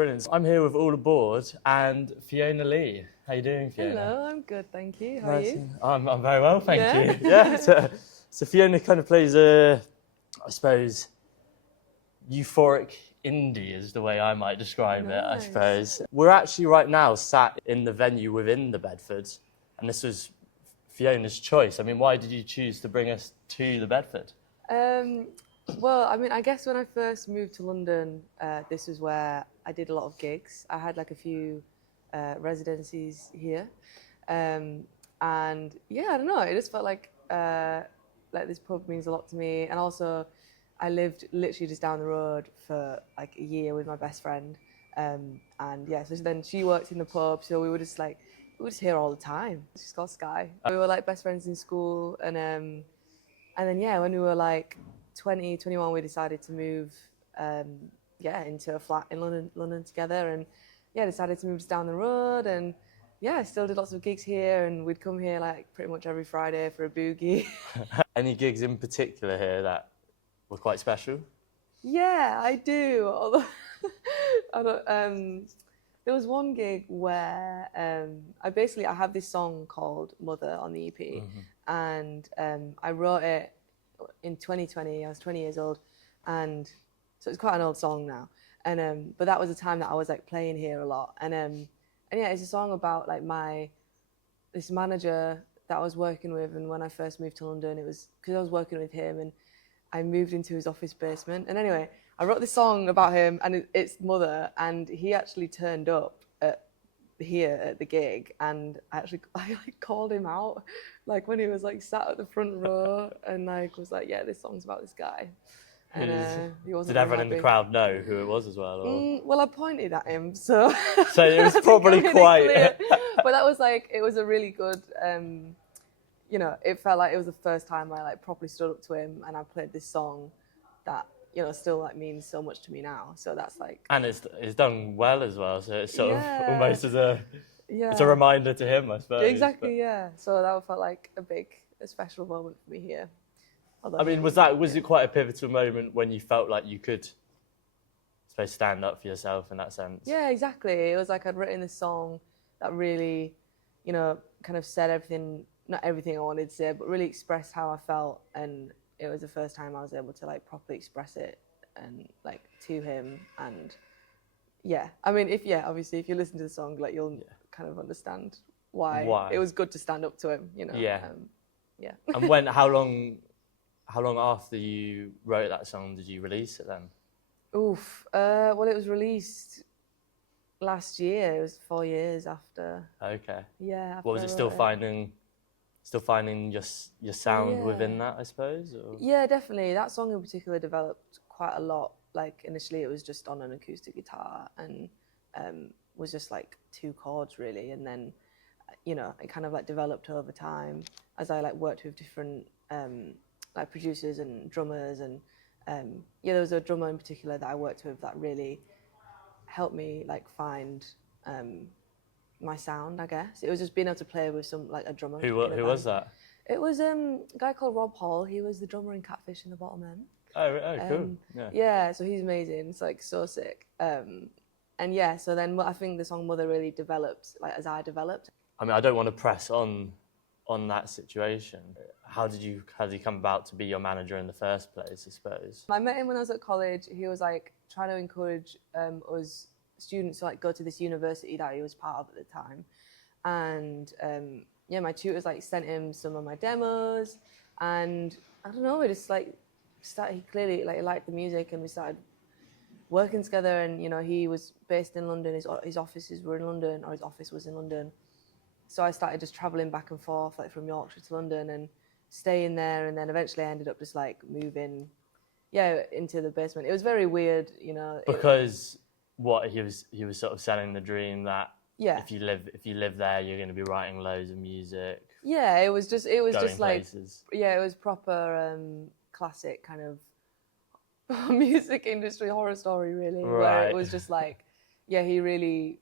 Brilliant. I'm here with All Aboard and Fiona Lee. How you doing, Fiona? Hello, I'm good, thank you. How are you? I'm very well, thank Yeah? you. Yeah. So Fiona kind of plays I suppose, euphoric indie is the way I might describe it, I Nice. suppose. We're actually right now sat in the venue within the Bedford, and this was Fiona's choice. I mean, why did you choose to bring us to the Bedford? Well, I mean, I guess when I first moved to London, this was where I did a lot of gigs. I had like a few residencies here. And yeah, I don't know, it just felt like this pub means a lot to me. And also, I lived literally just down the road for like a year with my best friend. And yeah, so then she worked in the pub, so we were just here all the time. She's called Sky. We were like best friends in school, and then yeah, when we were like 20, 21, we decided to move into a flat in London together, and yeah, decided to move just down the road, and yeah, I still did lots of gigs here, and we'd come here like pretty much every Friday for a boogie. Any gigs in particular here that were quite special? Yeah, I do. Although I don't, there was one gig where I have this song called Mother on the EP, and I wrote it in 2020. I was 20 years old, and so it's quite an old song now. And but that was a time that I was like playing here a lot, and yeah, it's a song about like this manager that I was working with, and when I first moved to London, it was because I was working with him, and I moved into his office basement. And anyway, I wrote this song about him, and it's Mother, and he actually turned up here at the gig, and I like called him out, like when he was like sat at the front row, and like was like, yeah, this song's about this guy. And he wasn't. Did everyone in the crowd know who it was as well? Or? Well, I pointed at him, so so it was probably quite. But that was like, it was a really good. You know, it felt like it was the first time I like properly stood up to him, and I played this song that, you know, still like means so much to me now. So that's like, and it's done well as well. So it's sort of almost as it's a reminder to him, I suppose. Exactly, yeah. So that felt like a special moment for me here. Although, I mean, was it quite a pivotal moment when you felt like you could, I suppose, stand up for yourself in that sense? Yeah, exactly. It was like I'd written this song that really, you know, kind of said everything. Not everything I wanted to say, but really expressed how I felt, and it was the first time I was able to like properly express it and like to him. And yeah, I mean, obviously if you listen to the song, like you'll kind of understand why it was good to stand up to him, you know. Yeah. Yeah. And how long after you wrote that song did you release it then? Well, it was released last year. It was 4 years after. Okay. Yeah. What was it, still finding your sound within that, I suppose? Or? Yeah, definitely. That song in particular developed quite a lot. Like initially it was just on an acoustic guitar, and was just like 2 chords really, and then you know, it kind of like developed over time as I like worked with different like producers and drummers, and yeah, there was a drummer in particular that I worked with that really helped me like find my sound, I guess. It was just being able to play with a drummer. Who was that? It was a guy called Rob Hall. He was the drummer in Catfish and the Bottlemen. Oh, cool. Yeah, so he's amazing. It's like so sick. And yeah, so then I think the song Mother really developed, like as I developed. I mean, I don't want to press on that situation. How did you come about to be your manager in the first place, I suppose? I met him when I was at college. He was like trying to encourage us students to like go to this university that he was part of at the time, and yeah, my tutors like sent him some of my demos, and I don't know, we just like started. He clearly like liked the music, and we started working together. And you know, he was based in London. His offices were in London, or his office was in London. So I started just traveling back and forth, like from Yorkshire to London, and staying there. And then eventually I ended up just like moving, into the basement. It was very weird, you know. Because he was sort of selling the dream that if you live there, you're going to be writing loads of music. Yeah, it was just like places. Yeah, it was proper classic kind of music industry horror story, really. Right. Where it was just like, yeah, he really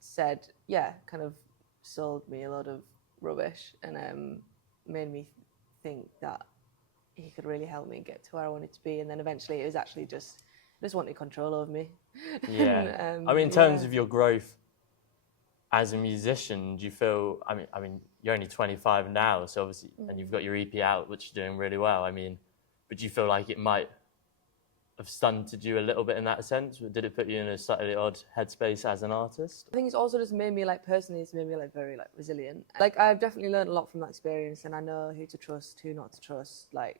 said, kind of sold me a lot of rubbish, and made me think that he could really help me get to where I wanted to be. And then eventually it was actually just just wanted control over me. Yeah. And, I mean, in terms of your growth as a musician, do you feel, I mean, you're only 25 now, so obviously, and you've got your EP out, which you're doing really well. I mean, but do you feel like it might have stunted you a little bit in that sense? Did it put you in a slightly odd headspace as an artist? I think it's also just made me, like, personally, it's made me, like, very, like, resilient. Like, I've definitely learned a lot from that experience, and I know who to trust, who not to trust, like,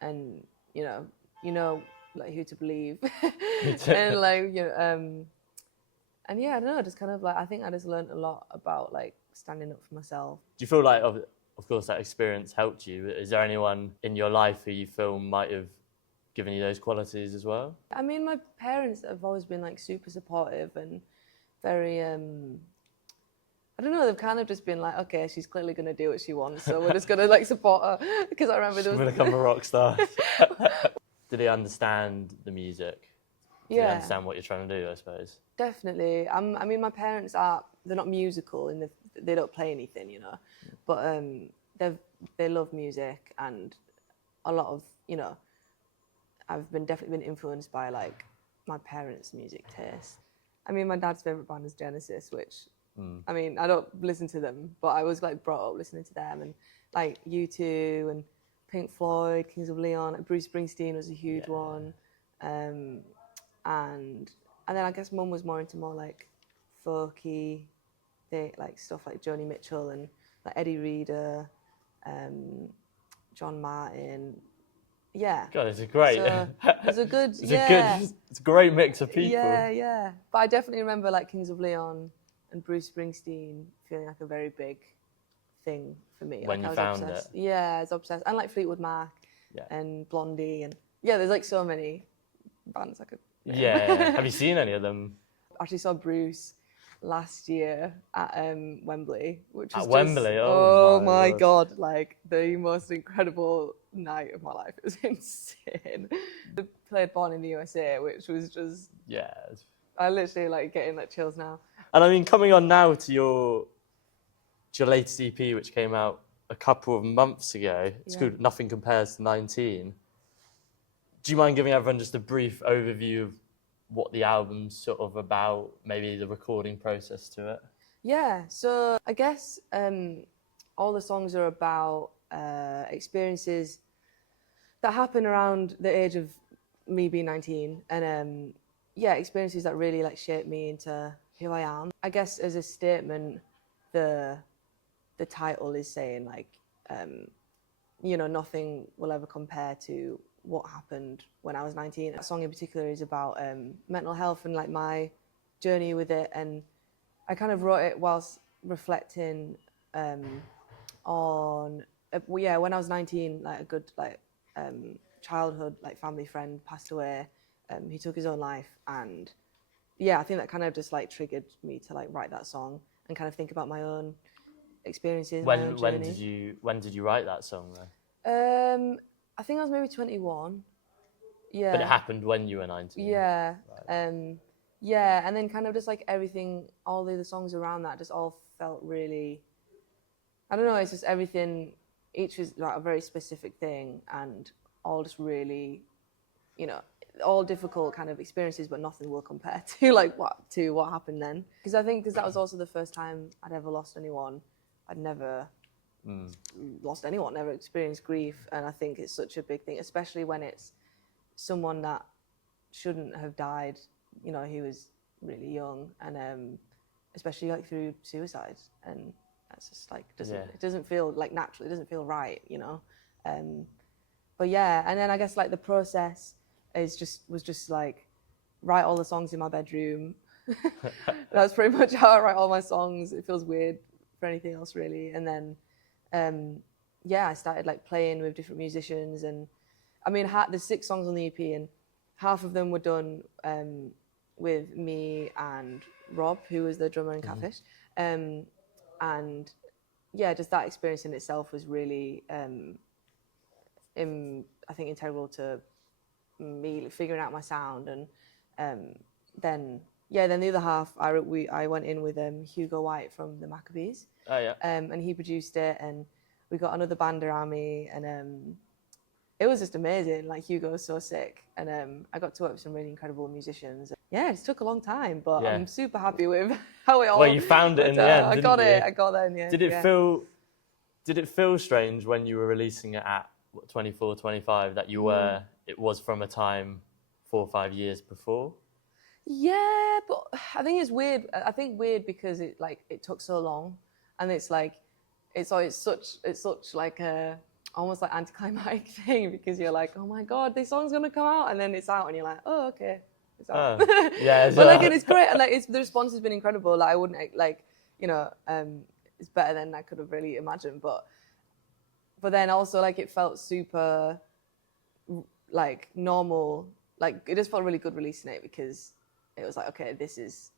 and, you know, like, who to believe. And, like, and yeah, I don't know, just kind of, like, I think I just learned a lot about, like, standing up for myself. Do you feel like, of course, that experience helped you? Is there anyone in your life who you feel might have given you those qualities as well? I mean, my parents have always been, like, super supportive and very, I don't know, they've kind of just been like, okay, she's clearly going to do what she wants, so we're just going to, like, support her. Because I remember there was... She's going to become a rock star. Do they understand the music? Do they understand what you're trying to do, I suppose? Definitely. I mean, my parents they're not musical, and they don't play anything, you know. But they love music, and a lot of, you know, I've definitely been influenced by, like, my parents' music taste. I mean, my dad's favourite band is Genesis, which, I mean, I don't listen to them, but I was, like, brought up listening to them, and, like, U2 and Pink Floyd, Kings of Leon, and Bruce Springsteen was a huge one. And then I guess Mum was more into like folky, like stuff like Joni Mitchell and like Eddie Reader, John Martin. Yeah. God, it's a great. So it's a good. It's a great mix of people. Yeah. But I definitely remember like Kings of Leon and Bruce Springsteen feeling like a very big thing for me. When like, you found obsessed. it. Yeah, I was obsessed. And like Fleetwood Mac and Blondie and there's like so many bands I could. Yeah. Have you seen any of them? I actually saw Bruce last year at Wembley, which was Wembley. Oh my God, like the most incredible night of my life. It was insane. They played Born in the USA, which was just I literally like getting like chills now. And I mean, coming on now to your latest EP, which came out a couple of months ago. It's called Nothing Compares to 19. Do you mind giving everyone just a brief overview of what the album's sort of about, maybe the recording process to it? Yeah, so I guess all the songs are about experiences that happen around the age of me being 19, and experiences that really like shape me into who I am. I guess as a statement, the title is saying like, nothing will ever compare to what happened when I was 19. That song in particular is about mental health and like my journey with it, and I kind of wrote it whilst reflecting on when I was 19, like a good like childhood like family friend passed away. He took his own life, and I think that kind of just like triggered me to like write that song and kind of think about my own experiences. When did you write that song though? I think I was maybe 21. Yeah. But it happened when you were 19. Yeah. Right. And then kind of just like everything, all the other songs around that just all felt really, I don't know, it's just everything, each was like a very specific thing and all just really, all difficult kind of experiences, but nothing will compare to what happened then. Because I think that was also the first time I'd ever lost anyone. I'd never lost anyone, never experienced grief, and I think it's such a big thing, especially when it's someone that shouldn't have died. He was really young, and especially like through suicide, and that's just like it doesn't feel like natural. It doesn't feel right, But and then I guess like the process was just like write all the songs in my bedroom. That's pretty much how I write all my songs. It feels weird for anything else really, and then. I started like playing with different musicians, and I mean, there's 6 songs on the EP, and half of them were done with me and Rob, who was the drummer in Catfish, and just that experience in itself was really, I think, integral to me figuring out my sound, and then the other half, I went in with Hugo White from The Maccabees. Oh yeah. And he produced it, and we got another band around me, and it was just amazing. Like Hugo was so sick, and I got to work with some really incredible musicians. Yeah, it took a long time, but I'm super happy with how it all. Well, you found it in the end, I didn't got you? it. I got there in the end. Did it feel strange when you were releasing it at 24, 25 that you were? It was from a time 4 or 5 years before. Yeah, but I think it's weird. I think weird because it took so long, and it's such like a almost like anticlimactic thing because you're like, oh my god, this song's gonna come out, and then it's out, and you're like, oh okay, it's out. Yeah, but like, and it's great. And, like, the response has been incredible. Like I wouldn't it's better than I could have really imagined. But then also like it felt super like normal. Like it just felt really good releasing it because it was like, okay,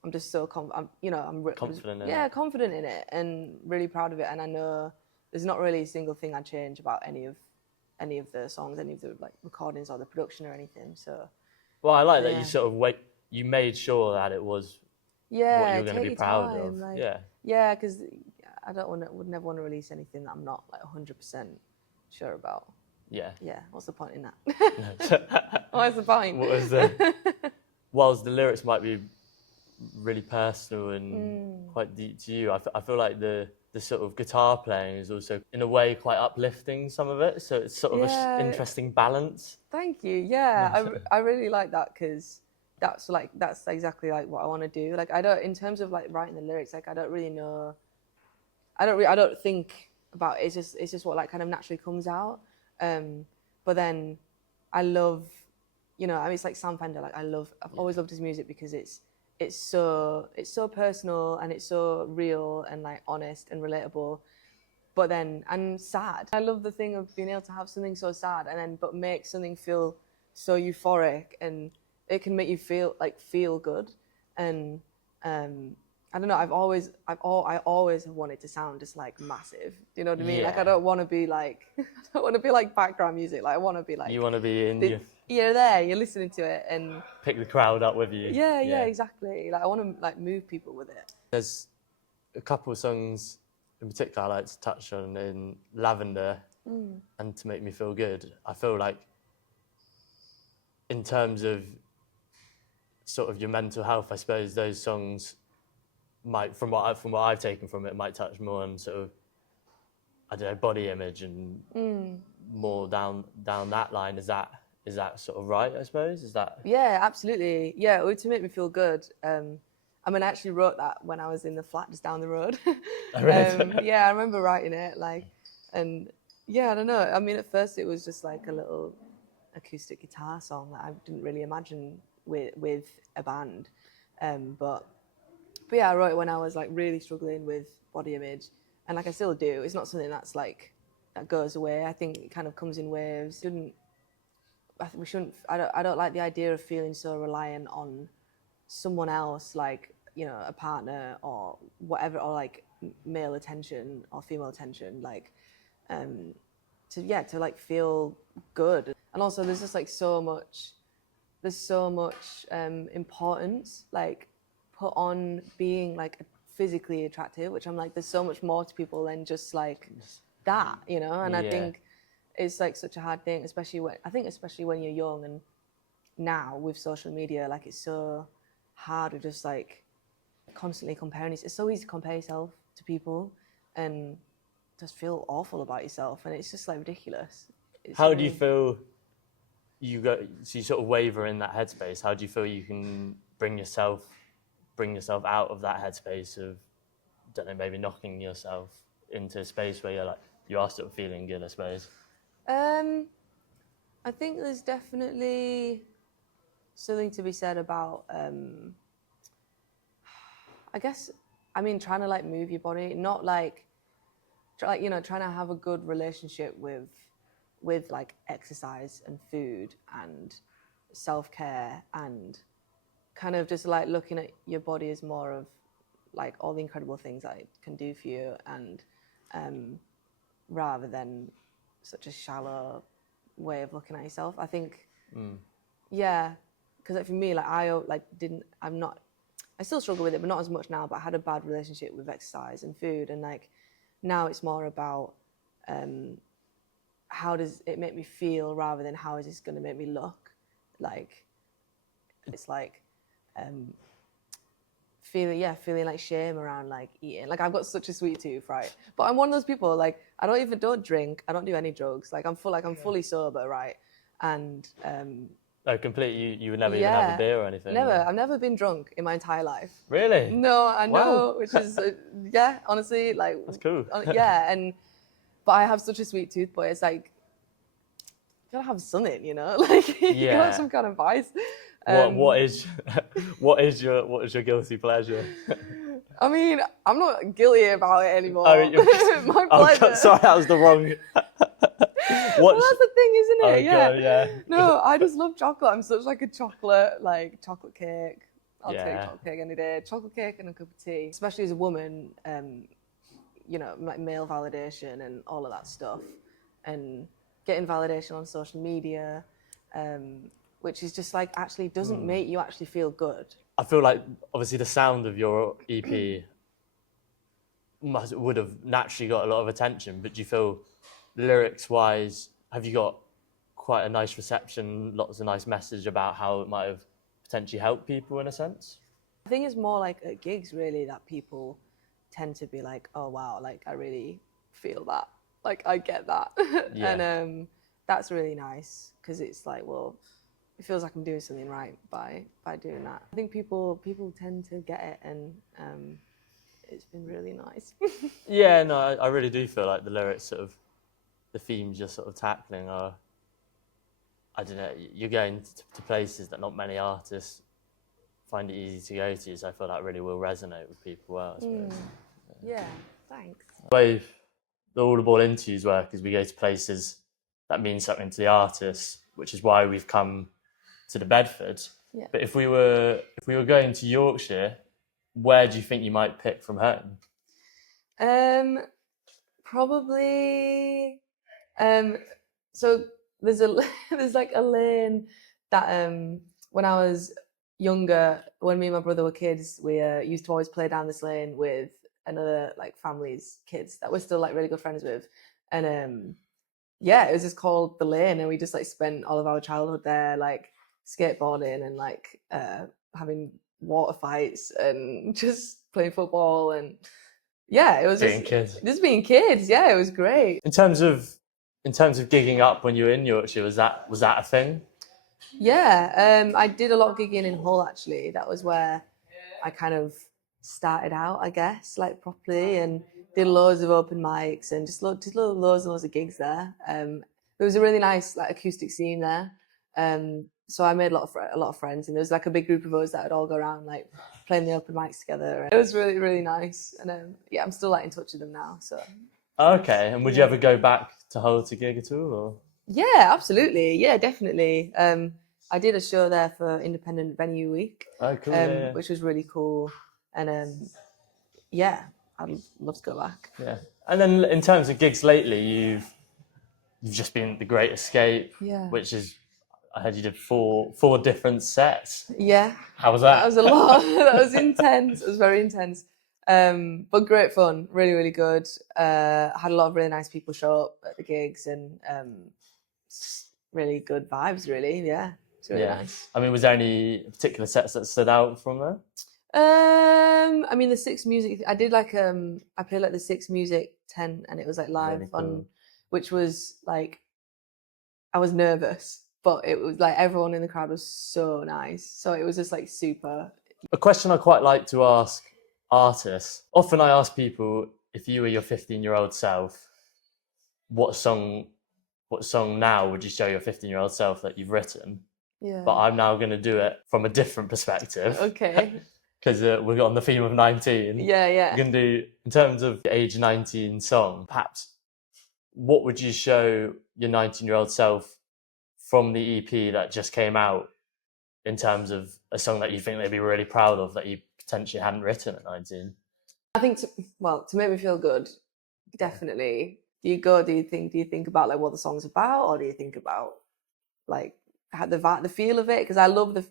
I'm just so confident in it. Confident in it and really proud of it. And I know there's not really a single thing I'd change about any of the songs, any of the like recordings or the production or anything. So, well, I like that you sort of you made sure that it was what you were going to be proud of. Like, yeah, because I would never want to release anything that I'm not like 100% sure about. Yeah. What's the point in that? What's the point? Whilst the lyrics might be really personal and quite deep to you, I feel like the sort of guitar playing is also in a way quite uplifting, some of it, so it's sort of an interesting balance. Thank you. Yeah, I really like that because that's exactly like what I want to do. Like I don't, in terms of like writing the lyrics, like I don't really know, I don't think about it. It's just what like kind of naturally comes out. But then I love, I mean, it's like Sam Fender. Like I've always loved his music because it's so personal and it's so real and like honest and relatable. But then I'm sad. I love the thing of being able to have something so sad but make something feel so euphoric, and it can make you feel good. And I don't know. I always have wanted to sound just like massive. Do you know what I mean? Yeah. Like I don't want to be like background music. Like I want to be like. You want to be you're there. You're listening to it and pick the crowd up with you. Yeah, exactly. Like I want to like move people with it. There's a couple of songs in particular I like to touch on in Lavender and To Make Me Feel Good. I feel like in terms of sort of your mental health, I suppose those songs might, from what I've taken from it, might touch more on sort of, I don't know, body image and more down that line. Is that sort of right, I suppose? Is that? Yeah, absolutely. Yeah, To Make Me Feel Good. I mean, I actually wrote that when I was in the flat just down the road. Yeah, I remember writing it, and yeah, I don't know. I mean, at first it was just like a little acoustic guitar song that I didn't really imagine with a band. But yeah, I wrote it when I was like really struggling with body image, and like I still do. It's not something that's like that goes away. I think it kind of comes in waves. I don't like the idea of feeling so reliant on someone else, like a partner or whatever, or like male attention or female attention, like to like feel good. And also there's just like so much importance like put on being like physically attractive, which I'm like, there's so much more to people than just like that, and I think it's like such a hard thing, especially when you're young, and now with social media, like it's so hard to just like constantly comparing. It's so easy to compare yourself to people and just feel awful about yourself, and it's just like ridiculous. How do you feel so you sort of waver in that headspace? How do you feel you can bring yourself out of that headspace of, don't know, maybe knocking yourself into a space where you are sort of feeling good, I suppose? I think there's definitely something to be said about, I guess, I mean, trying to like move your body, not like trying to have a good relationship with like exercise and food and self-care, and kind of just like looking at your body as more of like all the incredible things that it can do for you, and rather than such a shallow way of looking at yourself. I think, yeah, because like for me, like I still struggle with it, but not as much now. But I had a bad relationship with exercise and food, and like now it's more about how does it make me feel rather than how is this going to make me look. Like, it's like feeling like shame around like eating. Like, I've got such a sweet tooth, right? But I'm one of those people, like, I don't drink, I don't do any drugs. Like, I'm fully sober, right? And Oh, completely. You would never even have a beer or anything. never. Or... I've never been drunk in my entire life. Really? No, I know, Wow. which is honestly, like, That's cool. But I have such a sweet tooth, but it's like, you gotta have something, you know, like you gotta have some kind of vice. What is your guilty pleasure? I mean, I'm not guilty about it anymore. My pleasure. Sorry, that was the wrong. Well, that's the thing, isn't it? God, yeah. No, I just love chocolate. I'm such like a chocolate cake. I'll take chocolate cake any day. Chocolate cake and a cup of tea. Especially as a woman, you know, like male validation and all of that stuff, and getting validation on social media, which is just like actually doesn't make you actually feel good. I feel like obviously the sound of your EP would have naturally got a lot of attention, but do you feel lyrics-wise, have you got quite a nice reception, lots of nice message about how it might have potentially helped people in a sense? I think it's more like at gigs really that people tend to be like, oh wow, like I really feel that, like I get that. Yeah. And that's really nice because it's like, well, it feels like I'm doing something right by doing that. I think people tend to get it, and it's been really nice. Yeah, no, I really do feel like the lyrics sort of, the themes you're sort of tackling are, I don't know, you're going to places that not many artists find it easy to go to, so I feel that really will resonate with people well, I suppose. Yeah, thanks. The way the All-the-Ball interviews work is we go to places that mean something to the artist, which is why we've come to the Bedford. Yeah. But if we were going to Yorkshire, where do you think you might pick from home? Probably. So there's like a lane that when I was younger, when me and my brother were kids, we used to always play down this lane with another like family's kids that we're still like really good friends with, and it was just called the lane, and we just like spent all of our childhood there, like skateboarding and like having water fights and just playing football, and it was Being kids. Just being kids. Yeah, it was great. In terms of gigging up when you were in Yorkshire, was that a thing? Yeah, I did a lot of gigging in Hull actually. That was where I kind of started out, I guess, like properly, and did loads of open mics and just loads and loads of gigs there. There was a really nice like acoustic scene there. So I made a lot of friends, and there was like a big group of us that would all go around like playing the open mics together. It was really, really nice, and I'm still like in touch with them now. So. Okay, and would you ever go back to Hull to gig at all? Or? Yeah, absolutely. Yeah, definitely. I did a show there for Independent Venue Week, oh, cool, which was really cool, and I'd love to go back. Yeah, and then in terms of gigs lately, you've just been at the Great Escape, which is, I heard you did four different sets. Yeah. How was that? That was a lot. That was intense. It was very intense. But great fun. Really, really good. Had a lot of really nice people show up at the gigs, and really good vibes, really. Yeah. It's really nice. I mean, was there any particular sets that stood out from there? I mean, the Six Music, I did like, I played like the Six Music 10, and it was like live really cool. which was like, I was nervous, but it was like everyone in the crowd was so nice. So it was just like super. A question I quite like to ask artists, often I ask people, if you were your 15-year-old self, what song now would you show your 15-year-old self that you've written? Yeah. But I'm now going to do it from a different perspective. Okay. Because we're on the theme of 19. Yeah. We're going to do, in terms of the age 19 song, perhaps what would you show your 19-year-old self from the EP that just came out, in terms of a song that you think they'd be really proud of that you potentially hadn't written at 19? I think to make me feel good, definitely. Do you think about like what the song's about, or do you think about like the feel of it? Because I love the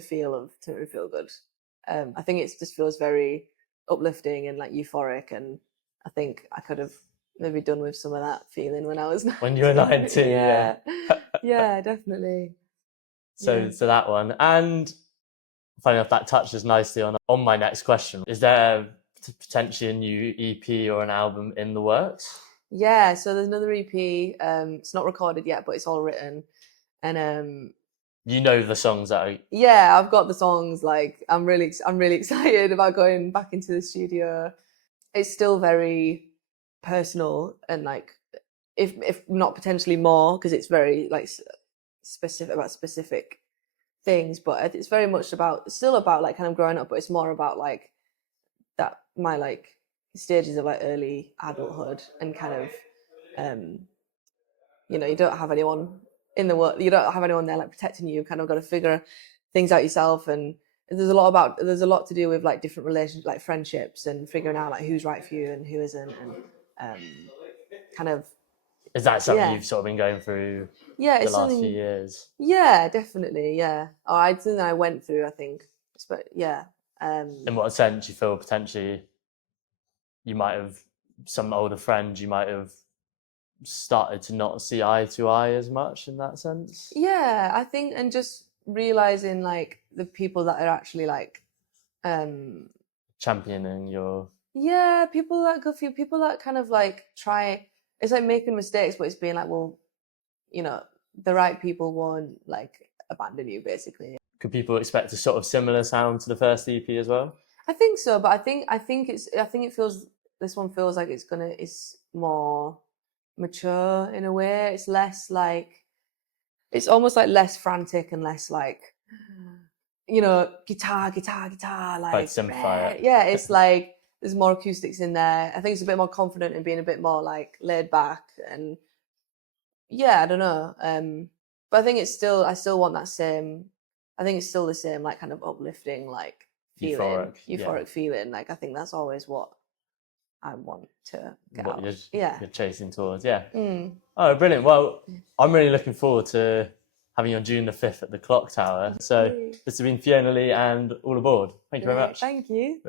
feel of To Make Me Feel Good. I think it just feels very uplifting and like euphoric, and I think I could have maybe done with some of that feeling when I was 19. When you were 19, yeah. Yeah, definitely. So that one. And funny enough, that touches nicely on my next question. Is there potentially a new EP or an album in the works? Yeah, so there's another EP. It's not recorded yet, but it's all written. And you know the songs that are... Yeah, I've got the songs. Like, I'm really excited about going back into the studio. It's still very personal and like, if not potentially more, because it's very like specific about specific things, but it's very much still about like kind of growing up, but it's more about like that my like stages of like early adulthood and kind of you know, you don't have anyone in the world, you don't have anyone there like protecting you. You've kind of got to figure things out yourself, and there's a lot to do with like different relationships, like friendships, and figuring out like who's right for you and who isn't, and kind of... Is that something you've sort of been going through the last few years? Yeah, definitely, yeah. Or it's something I went through, I think. But yeah. In what sense you feel potentially you might have, some older friends you might have started to not see eye to eye as much in that sense? Yeah, I think, and just realising like the people that are actually like championing your... Yeah, people that go for you, people that kind of like try... It's like making mistakes, but it's being like, well, you know, the right people won't like abandon you, basically. Could people expect a sort of similar sound to the first EP as well? I think so, but I think this one feels like it's more mature in a way. It's less like, it's almost like less frantic and less like, you know, guitar, like simplify it. Yeah, it's like there's more acoustics in there. I think it's a bit more confident and being a bit more like laid back, and yeah, I don't know. But I think I still want that same. I think it's still the same, like kind of uplifting, like feeling, euphoric feeling. Like I think that's always what I want to get out. You're chasing towards, yeah. Oh, brilliant. Well, I'm really looking forward to having you on June the 5th at the Clock Tower. So this has been Fiona Lee, and all aboard. Thank you very much. Thank you. Brilliant.